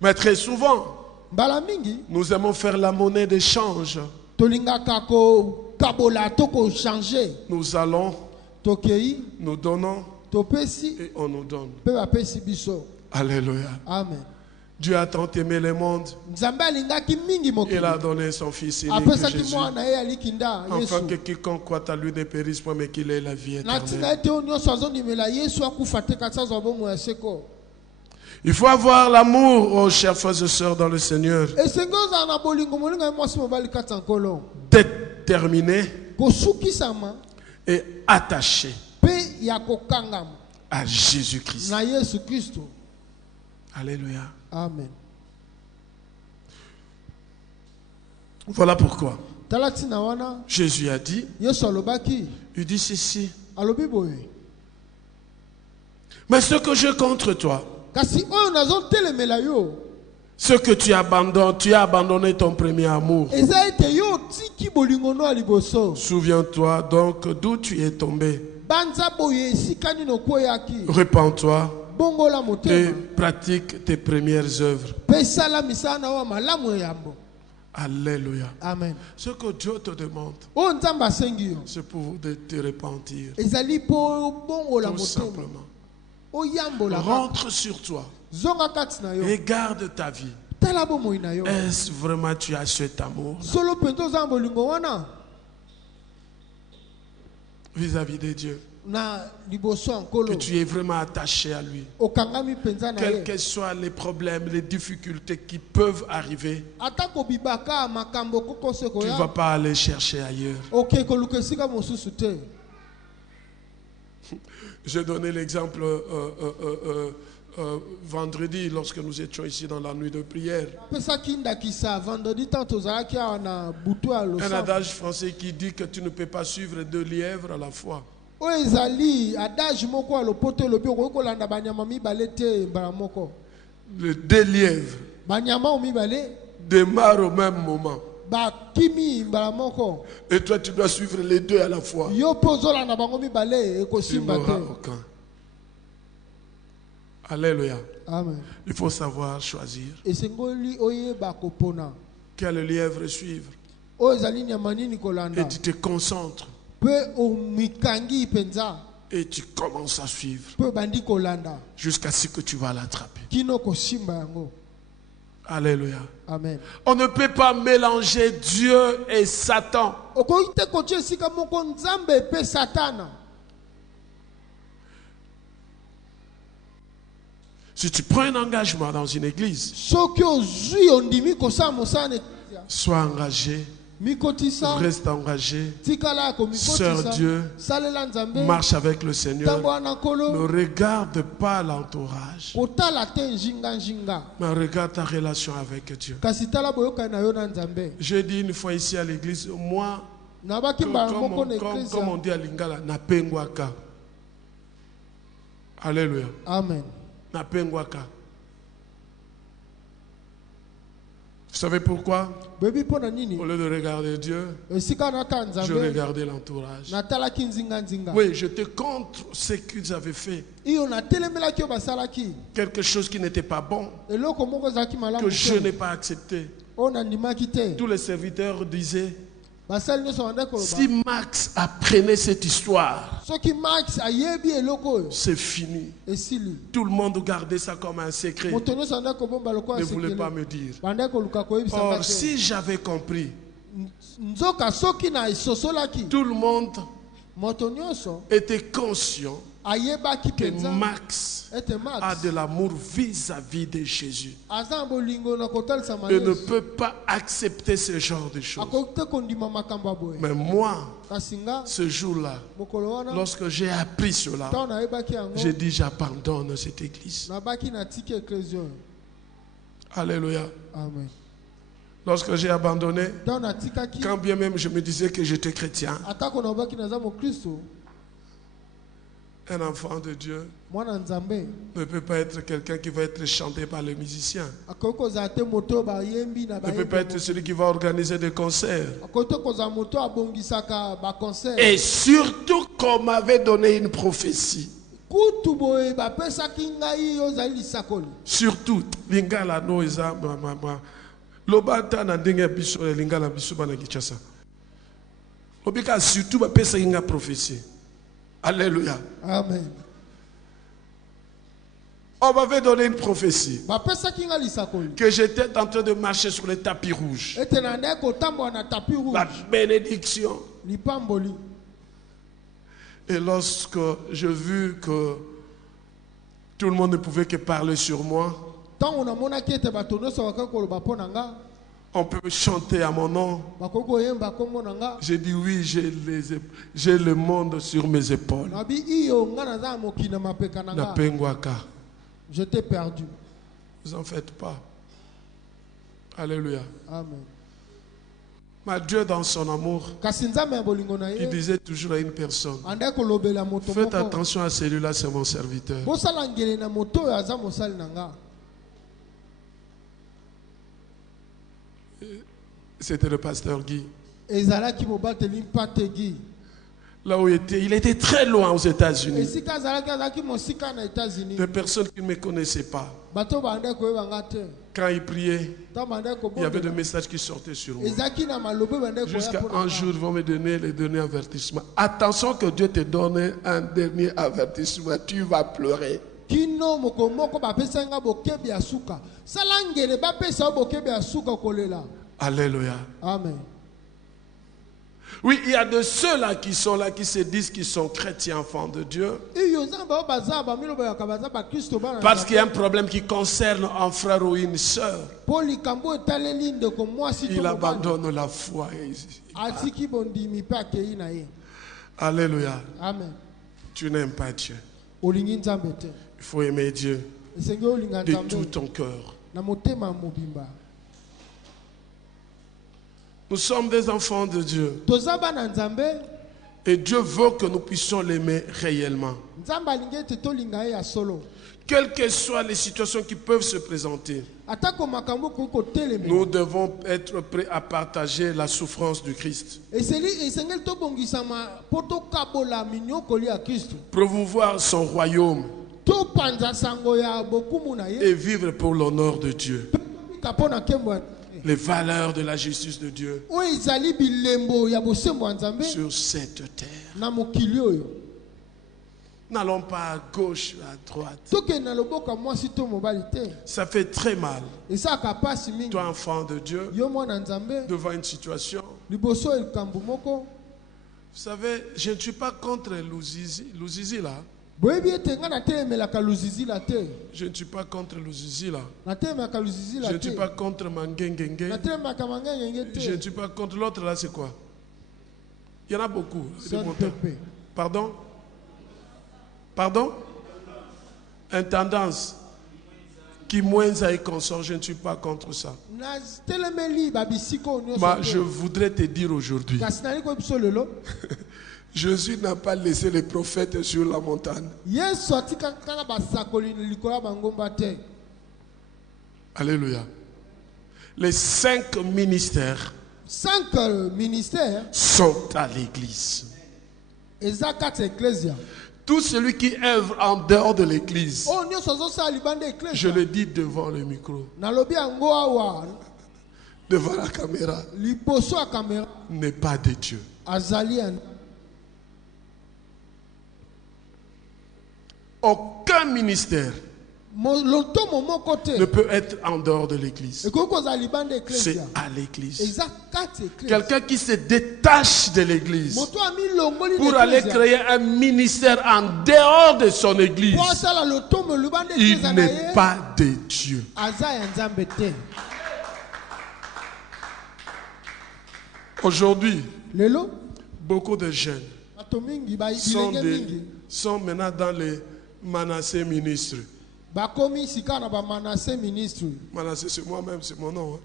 Mais très souvent, nous aimons faire la monnaie d'échange. Nous allons, nous donnons et on nous donne. Alléluia. Amen. Dieu a tant aimé le monde, il a donné son Fils unique Jésus, afin que quiconque croit à lui ne périsse pas, mais qu'il ait la vie éternelle. Il faut avoir l'amour, oh chers frères et sœurs dans le Seigneur, déterminé et attaché à Jésus-Christ. Alléluia. Amen. Voilà pourquoi Jésus a dit, il dit ceci: mais ce que j'ai contre toi, ce que tu abandonnes, tu as abandonné ton premier amour. Souviens-toi donc d'où tu es tombé. Répands-toi et pratique tes premières œuvres. Alléluia. Amen. Ce que Dieu te demande, c'est pour te repentir. Tout simplement. Rentre sur toi et garde ta vie. Est-ce vraiment tu as cet amour vis-à-vis de Dieu, que tu es vraiment attaché à lui, quels que soient les problèmes, les difficultés qui peuvent arriver, tu ne vas pas aller chercher ailleurs. J'ai donné l'exemple vendredi lorsque nous étions ici dans la nuit de prière. Un adage français qui dit que tu ne peux pas suivre 2 lièvres à la fois. Les 2 lièvres démarrent au même moment. Et toi, tu dois suivre les 2 à la fois. Tu n'auras aucun. Alléluia. Amen. Il faut savoir choisir quel lièvre suivre. Et tu te concentres. Et tu commences à suivre mpe bandi kolanda jusqu'à ce que tu vas l'attraper. kino kosimba yango. Alléluia. Amen. On ne peut pas mélanger Dieu et Satan. Okoki te kotia esika moko nzambe pe satana. Si tu prends un engagement dans une église, Soki ozwi ondimi kosala mosala na eklezia, sois engagé, mikotisa reste engagé, tikala ya sers komikotisa Dieu, salela nzambe marche avec le Seigneur. ntango wana Ne nkolo regarde pas l'entourage, kotala te njinga mais regarde ta relation avec Dieu. kasi tala boyokani na yo na nzambe. J'ai dit une fois ici à l'église, moi, nabaki mbala moko na comme eklezia. on dit à Lingala, napengwaka. Alléluia. Amen. Napengwaka. Vous savez pourquoi? Bebi mpo na nini Au lieu de regarder Dieu, esika nata je nzambe regardais l'entourage. natalaki nzinga. Oui, j'étais contre ce qu'ils avaient fait. iyo natelemelaki oyo basalaki Quelque chose qui n'était pas bon, eloko moko ezalaki malamu que je te n'ai pas accepté. oyo nandimaki te. Tous les serviteurs disaient, basali nyonso banda si koloba Max apprenait cette histoire, soki max ayebi eloko oyo c'est fini. esili Tout le monde gardait ça comme un secret. moto nyonso banda kobomba Ne lokola voulait pas sekele me dire. banda koluka koyebisanga Or, te. si j'avais compris, nzoka soki na esosolaki tout le monde moto nyonso était conscient ayebaki que mpenza Max ete a max de l'amour vis-à-vis de Jésus. aza na bolingo na kotalisama Et ne Yesu. peut pas accepter ce genre de choses. akoki te kondima makambo ya boye Mais moi, kasi nga ce jour-là, mokolo wana lorsque j'ai appris cela, ntango nayebaki yango j'ai dit j'abandonne cette église. nabaki natiki eklezia oyo. Alléluia. Amen. Lorsque j'ai abandonné, ntango natikaki quand bien même je me disais que j'étais chrétien, atako nabaki naza mokristo un enfant de Dieu mwana nzambe ne peut pas être quelqu'un qui va être chanté par les musiciens. akoki kozala te moto oyo bayembi na Ne peut pas être celui qui va organiser des concerts. akoki te kozala moto oyo abongisaka baconcert Et surtout qu'on m'avait donné une prophétie. kutu boye bapesaki ngai oyo ozali lisakoli Surtout, lingala no eza mama. Lobata na ndenge biso lingala biso bana kichasa. Lobika surtout bapesaki nga prophétie. Alléluia. amen On m'avait donné une prophétie bapesaki ngai lisakoli que j'étais en train de marcher sur le tapis rouge. ete na ndenge kotambola na tapi La rouge bénédiction. lipamboli. Et lorsque j'ai vu que tout le monde ne pouvait que parler sur moi, ntango namonaki ete bato nyonso bakoki koloba mpo na nga on peut chanter à mon nom. bakoki koyemba kombo na nga J'ai dit oui, j'ai le monde sur mes épaules. nabi iyo nga naza na mokili na mapeka na nga Napengwaka. je t'ai perdu. Vous en faites pas. Alléluia. Amen. Mais Dieu dans son amour, kasi nzambe ya bolingo na il ye disait toujours à une personne, andaki kolobela moto faites moko attention à celui-là, c'est mon serviteur. bosala ngele na moto oyo aza mosali na nga. C'était le pasteur Guy. ezalaki mobateli mpategi Là où il était très loin aux États-Unis. esika azalaki mosika na États-Unis Des personnes qui ne me connaissaient pas. bato bandaki koyeba nga te Quand il priait, ntango bandaki il y avait des kobondela messages qui sortaient sur moi. ezalaki na malobe bandaki koya Jusqu'à mpo na un nga. jour, ils vont me donner les derniers avertissements. Attention que Dieu te donne un dernier avertissement. Tu vas pleurer. kino moko moko bapesaki nga bokebi ya suka sala ngele bapesa yo bokebi ya suka kolela. Alléluia. Amen. Oui, il y a de ceux-là qui sont là, qui se disent qu'ils sont chrétiens, enfants de Dieu. iyo za bao baza bamilobayaka baza bakristo bana Parce qu'il y a un problème qui concerne un frère ou une sœur. mpo likambo etaleli ndeko mwasi to Il mobali abandonne la foi. atiki bondimi mpe akei na ye. Alléluia. Amen. Tu n'aimes pas Dieu. olingi nzambe te Il faut aimer Dieu esengi olinga de tout nzambe ton cœur. na motema mobimba. Nous sommes des enfants de Dieu. toza bana nzambe Et Dieu veut que nous puissions l'aimer réellement. nzambe alingi ete tolinga ye ya solo Quelles que soient les situations qui peuvent se présenter, atako makambo okoki kotelemela nous devons être prêts à partager la souffrance du Christ. esengeli tobongisama mpo tokabola minyokoli ya kristo Promouvoir son royaume topanza sango ya bokumu na ye et vivre pour l'honneur de Dieu. tobika mpo na nkembo ya Les valeurs de la justice de Dieu oyo ezali bilembo ya bosembo ya nzambe sur cette terre. na mokili oyo. N'allons pas à gauche, à droite. toke na loboko mwasi to mobali te. Ça fait très mal. Esaka pasi mingi. Toi, enfant de Dieu, Yo mwana nzambe devant une situation. liboso likambo moko. Vous savez, je ne suis pas contre Louzizi. Louzizi là. Boyebi ete nga natelemelaka luzizi la te. Je ne suis pas contre Louzizi là. Natelemelaka luzizi la Je te. ne suis pas contre Mangengenge. Natelemelaka mangengenge te. Je ne suis pas contre l'autre là, c'est quoi? Il y en a beaucoup. Son pepe. Pardon? Pardon? Intendance. Qui moins et consort, je ne suis pas contre ça. Moi, je voudrais te dire aujourd'hui, Jésus n'a pas laissé les prophètes sur la montagne. Alléluia. Les 5 ministères sont à l'église. Tout celui qui œuvre en dehors de l'église, je le dis devant le micro, devant la caméra, n'est pas de Dieu. Aucun ministère ne peut être en dehors de l'église. C'est à l'église. Quelqu'un qui se détache de l'église pour aller créer un ministère en dehors de son église, il n'est pas de Dieu. Aujourd'hui, beaucoup de jeunes sont maintenant dans les Manassé ministres. Manassé, c'est moi-même, c'est mon nom.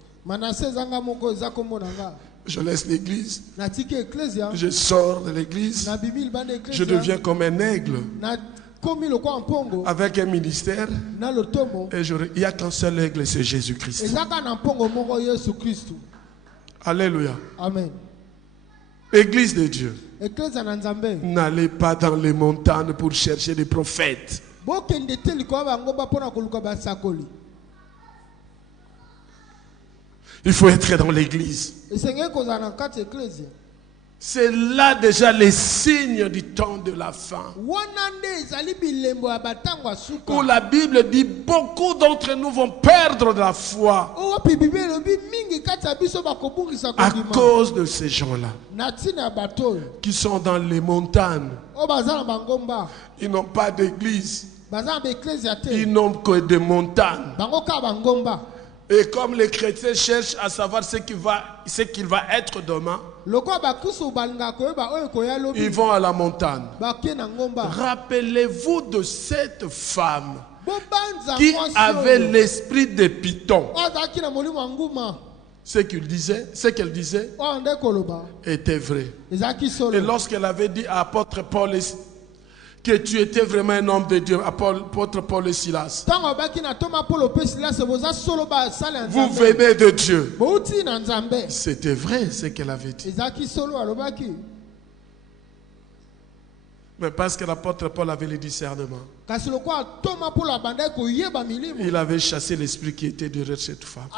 Je laisse l'église. Je sors de l'église. Je deviens comme un aigle. Avec un ministère. Et il n'y a qu'un seul aigle, c'est Jésus-Christ. Alléluia. Amen. Église de Dieu. N'allez pas dans les montagnes pour chercher des prophètes. Il faut être dans l'église. C'est là déjà les signes du temps de la fin. Où la Bible dit beaucoup d'entre nous vont perdre la foi à cause de ces gens-là qui sont dans les montagnes. Ils n'ont pas d'église. Ils n'ont que des montagnes. Et comme les chrétiens cherchent à savoir ce qu'il va être demain, ils vont à la montagne. Rappelez-vous de cette femme qui avait l'esprit de Python. Ce qu'elle disait était vrai. Et lorsqu'elle avait dit à l'apôtre Paul que tu étais vraiment un homme de Dieu, apôtre Paul et Silas, vous venez de Dieu. C'était vrai ce qu'elle avait dit. Mais parce que l'apôtre Paul avait le discernement, il avait chassé l'esprit qui était derrière cette femme.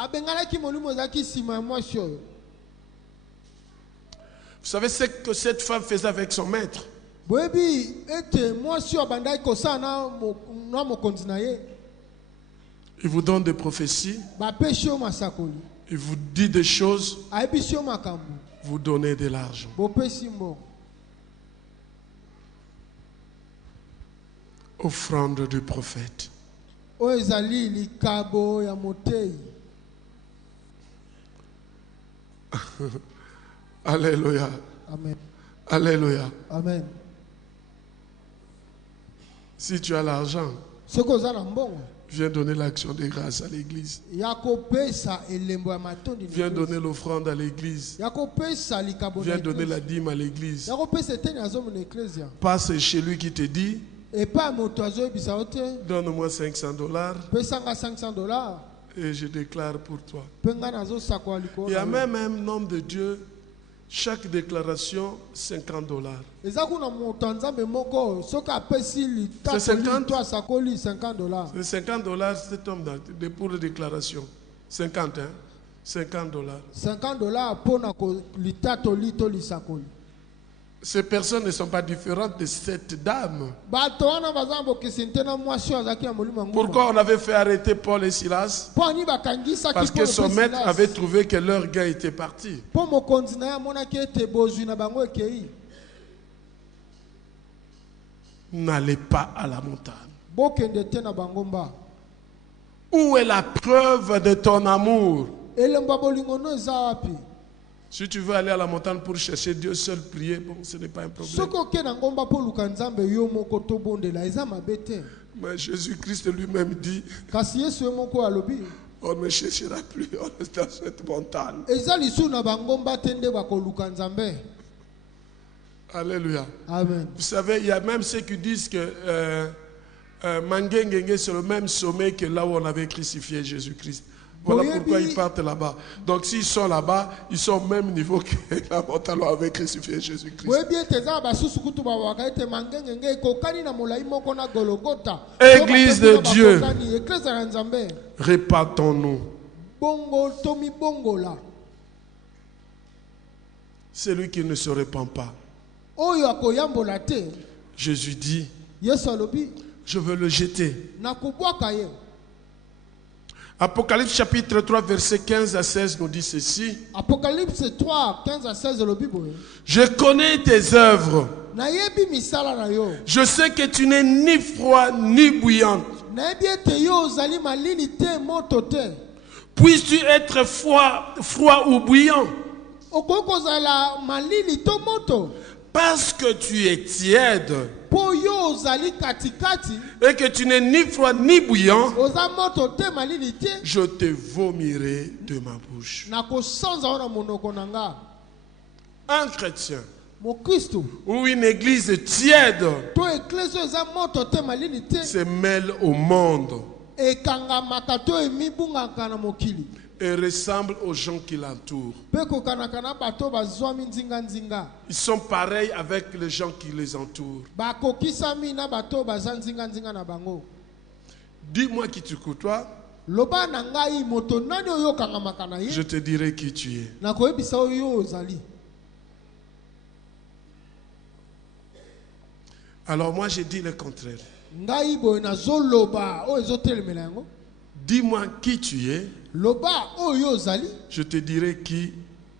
Vous savez ce que cette femme faisait avec son maître? Il vous donne des prophéties, il vous dit des choses, vous donnez de l'argent. Offrande du prophète. Alléluia. Amen. Alléluia. Amen. Si tu as l'argent, viens donner l'action de grâce à l'église. Viens donner l'offrande à l'église. Viens donner la dîme à l'église. Passe chez lui qui te dit, donne-moi $500 et je déclare pour toi. Il y a même un homme de Dieu, chaque déclaration $50. C'est 50 $, cet homme pour la déclaration. 50, hein? $50. Ces personnes ne sont pas différentes de cette dame. bato wana baza bokesente na mwasi azaki na molimo ngumba. Pourquoi on avait fait arrêter Paul et Silas? Po ani bakangisaki Parce que Paul son pe maître Silas. avait trouvé que leur gars était parti. Po mokonzi na ye amonaki ete bozwi na bango ekei. N'allez pas à la montagne. Bokende te na bango mba. Où est la preuve de ton amour? Elemba bolingo no eza wapi? Si tu veux aller à la montagne pour chercher Dieu seul, prier, bon, ce n'est pas un problème. Soki okende na ngomba po luka nzambe yo moko tobondela eza mabe te. Mais Jésus-Christ lui-même dit, Kasi Yesu ye moko alobi on ne cherchera plus, on est dans cette montagne. eza lisu na bangomba te nde bakoluka nzambe. Alléluia. Amen. Vous savez, il y a même ceux qui disent que Mangengenge, c'est le même sommet que là où on avait crucifié Jésus-Christ. Voilà Oui, pourquoi oui. ils partent là-bas. Donc s'ils sont là-bas, ils sont au même niveau que la montagne où on avait crucifié Jésus-Christ. boyebi ete eza na basusu kutu babwaka ete mangengenge ekokani na molai moko na gologota. Église de Dieu. Église na nzambe. Répatons-nous. Bongo tomibongola. Celui qui ne se répand pas. Oyo akoyambola te. Jésus dit, Yesu alobi je veux le jeter. nakobwaka ye. Apocalypse chapitre 3, verset 15 à 16 nous dit ceci. Apocalypse 3, 15 à 16 alobi boye. Je connais tes œuvres. Nayebi misala na yo. Je sais que tu n'es ni froid ni bouillante. Nayebi ete yo ozali malili te moto te. Puisses-tu être froid ou bouillant? Okoki kozala malili to moto. Parce que tu es tiède Po yo ozali katikati. et que tu n'es ni froid ni bouillant, Oza moto te malili te. je te vomirai de ma bouche. Nakosanza wana monoko na nga. Un chrétien Mokristo ou une église tiède to eklezio eza moto te malili te. se mêle au monde Ekangamaka to emibungaka na mokili. et ressemble aux gens qui l'entourent. Pe kokanaka na bato bazwami nzinga nzinga. Ils sont pareils avec les gens qui les entourent. Bakokisami na bato baza nzinga nzinga na bango. Dis-moi qui tu côtoies, Loba na ngai moto nani oyo okangamaka na je ye. te dirai qui tu es. Nakoyebisa oyo ozali. Alors moi j'ai dit le contraire. Ngai boye nazoloba oyo ezotelemela yango. Dis-moi qui tu es, Loba oyo ozali. je te dirai qui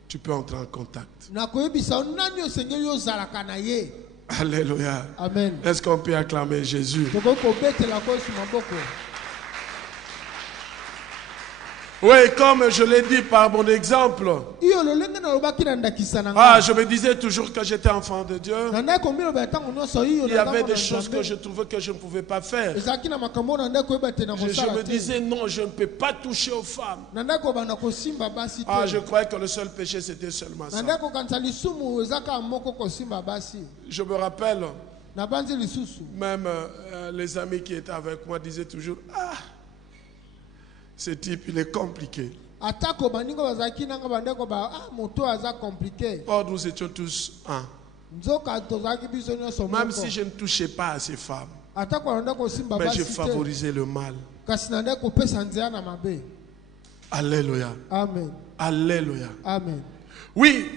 tu peux entrer en contact. Nakoyebisa nani osengeli ozalaka na ye. Alléluia. Amen. Est-ce qu'on peut acclamer Jésus? Tokoki kobetela ko Yesu maboko. Oui, comme je l'ai dit par mon exemple. Iyo lolenge na lobaki na ndakisa na Ah, nga. je me disais toujours que j'étais enfant de Dieu. Na ndako mbilo ba tango nyonso iyo Il y na avait ntango des na choses que Nzambe. je trouvais que je ne pouvais pas faire. Ezalaki na makambo na ndako oyeba te na Je kosala me te. disais non, je ne peux pas toucher aux femmes. Na ndako bana kosimba basi Ah, je te. croyais que le seul péché c'était seulement Na ça. ndako kanisa lisumu ezaka moko kosimba basi. Je me rappelle, Na banzi lisusu. même les amis qui étaient avec moi disaient toujours, ah, ce type il est compliqué. Atako baningo bazaki nanga bandeko ba moto aza compliqué. Or nous étions tous un. Nzoka tozaki biso nyonso moko. Même si je ne touchais pas à ces femmes, Atako na ndako simba mais basi je te. favorisais le mal. Kasi na ndako pesa nzela na mabe. Alléluia. Amen. Alléluia. Amen. Oui,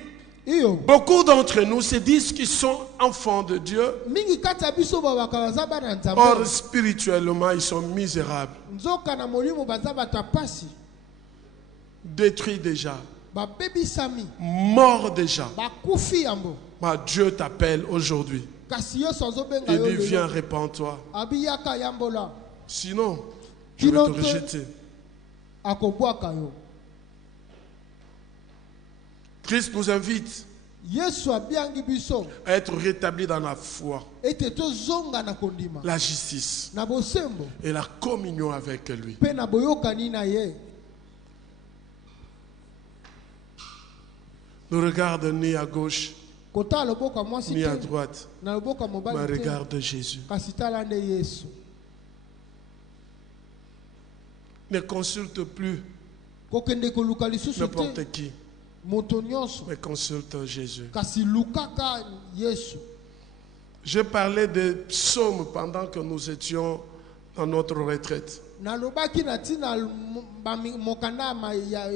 Iyo. beaucoup d'entre nous se disent qu'ils sont enfants de Dieu. Mingi kati ya biso babaka baza bana nzambe. Or, spirituellement, ils sont misérables, Nzoka na molimo baza bata pasi. détruits déjà, Babebisami. morts déjà. Bakufi yambo. Mais Dieu t'appelle aujourd'hui. Kasi Yesu azobenga Il yo dit, viens, lelo. répands-toi. Abiyaka yambo la. Sinon, je vais te Sinon, rejeter. Akobwaka yo. Christ nous invite Yesu abiangi biso. à être rétablis dans la foi, Ete tozonga na kondima. la justice Na bosembo. et la communion avec lui. Pe na boyokani na ye. Ne regarde ni à gauche Kota loboko ya mwasi ni à te. droite, Na loboko ya mais mobali te. regarde Jésus. Kasi tala nde Yesu. Ne consulte plus Kokende koluka lisusu te. n'importe qui, Moto nyonso. mais consulte Jésus. Kasi lukaka Yesu. J'ai parlé des psaumes pendant que nous étions dans notre retraite. Nalobaki na tina mokanda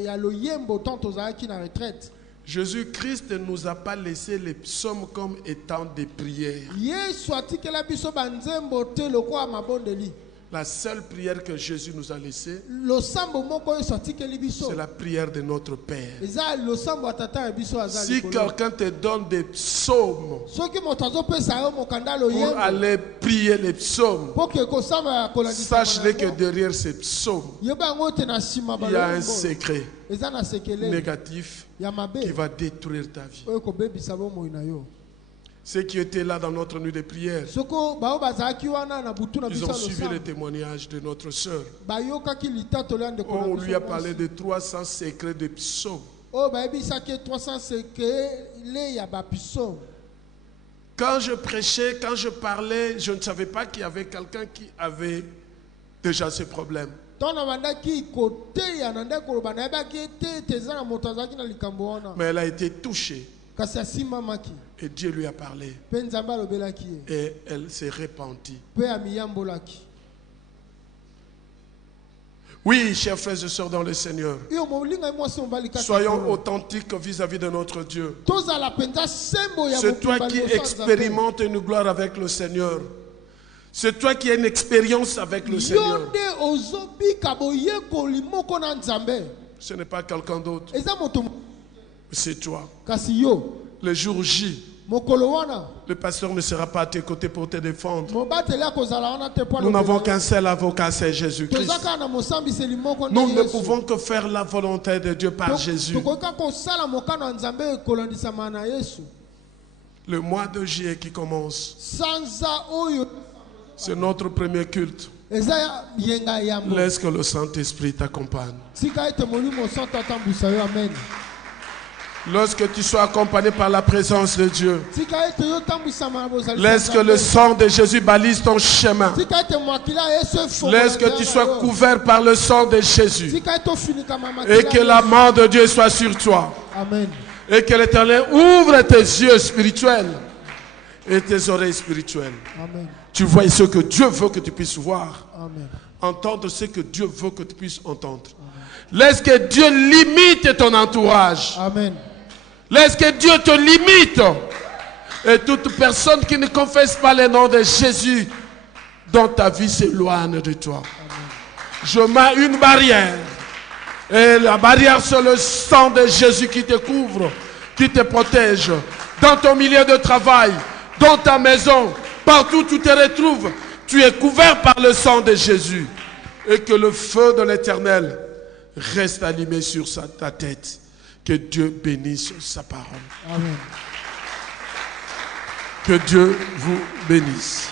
ya loyembo tant tozalaki na retraite. Jésus-Christ ne nous a pas laissé les psaumes comme étant des prières. Yesu atikela biso banzembo te lokwa mabondeli. La seule prière que Jésus nous a laissée, Losambo moko Yesu atikeli biso. c'est la prière de notre Père. Eza losambo atata ya biso azali. Si quelqu'un te donne des psaumes Soki moto azopesa yo mokanda pour loyembo. aller prier les psaumes, Poke kosamba ya kolandisa. sache-le que derrière ces psaumes, Yeba ngo te na sima il y a un baloyembo. secret Eza na sekele. négatif Ya mabe. qui va détruire ta vie. Oyo kobebisa bomoi na yo. Ceux qui étaient là dans notre nuit de prière, Soko bao bazaki wana na butu na ils biso ont suivi le losambo. témoignage de notre sœur. Bayokaki litato lande ko na On biso lui a mwasi. parlé de 300 secrets de psaumes. Oh, bayebisaki 300 sekele ya bapiso. Quand je prêchais, quand je parlais, je ne savais pas qu'il y avait quelqu'un qui avait déjà ce problème. Tona bandaki kote ya nande koloba na yebaki te teza na moto azalaki na likambo wana. Mais elle a été touchée Kasi asimamaki. et Dieu lui a parlé Pe nzambe alobelaki ye. et elle s'est repentie. Pe amiyambolaki. Oui, chers frères et sœurs dans le Seigneur, Iyo molinga mwasi mobali kaka. soyons authentiques vis-à-vis de notre Dieu. Tozala penza sembo ya C'est toi mobali qui liboso ya Nzambe. expérimentes une gloire avec le Seigneur. C'est toi qui as une expérience avec le Seigneur. Yo nde ozobika boyekoli moko na Nzambe. Ce n'est pas quelqu'un d'autre, Eza moto c'est toi. kasi yo. Le jour J, Mokolo wana. le pasteur ne sera pas à tes côtés pour te défendre. Mobateli akozala wana te po Nous n'avons qu'un seul avocat, c'est Jésus-Christ. tozaka na mosambiseli moko Nous ne Yesu. pouvons que faire la volonté de Dieu par Jésus. Tokoka kosala mokano ya Nzambe kolandisama na Yesu. Le mois de juillet qui commence, Sanza oyo c'est notre premier culte. eza yenga yambo. Laisse que le Saint-Esprit t'accompagne. Tika ete molimo santo atambusa yo, amen. Lorsque tu sois accompagné par la présence de Dieu, Tika ete yo tambusama na bozali. laisse que le sang de Jésus balise ton chemin. Tika ete mwakila Yesu efo. Laisse que tu sois couvert par le sang de Jésus. Tika ete ofinika mama. Et que la main de Dieu soit sur toi. Amen. Et que l'Éternel ouvre tes yeux spirituels et tes oreilles spirituelles. Amen. Tu vois ce que Dieu veut que tu puisses voir. Amen. Entendre ce que Dieu veut que tu puisses entendre. Laisse que Dieu limite ton entourage. Amen. Laisse que Dieu te limite. Et toute personne qui ne confesse pas le nom de Jésus dans ta vie s'éloigne de toi. Je mets une barrière. Et la barrière, c'est le sang de Jésus qui te couvre, qui te protège. Dans ton milieu de travail, dans ta maison, partout où tu te retrouves, tu es couvert par le sang de Jésus. Et que le feu de l'Éternel reste allumé sur ta tête. Que Dieu bénisse sa parole. Amen. Que Dieu vous bénisse.